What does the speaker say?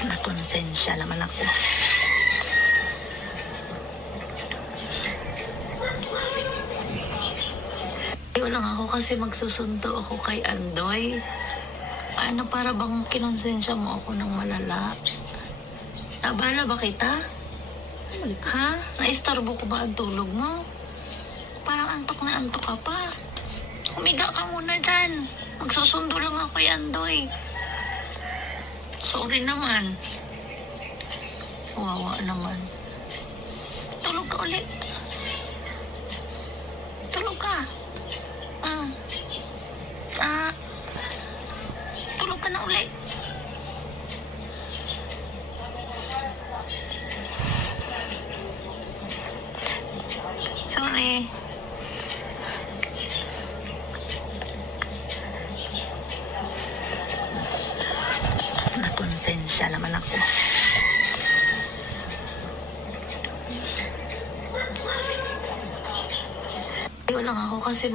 Nakonsensya naman ako. Yun lang ako kasi magsusundo ako kay Andoy. Ano, para bang kinonsensya mo ako ng malala? Nabala ba kita? Ha? Naistorbo ko ba ang tulog mo? Parang antok na antok ka pa. Humiga ka muna dyan. Magsusundo lang ako kay Andoy. Sorry naman. Wawa naman. Tulog ka ulit. Tulog ka. Tulog ka na ulit. Sorry. Nakonsensya naman ako. Yun lang ako kasi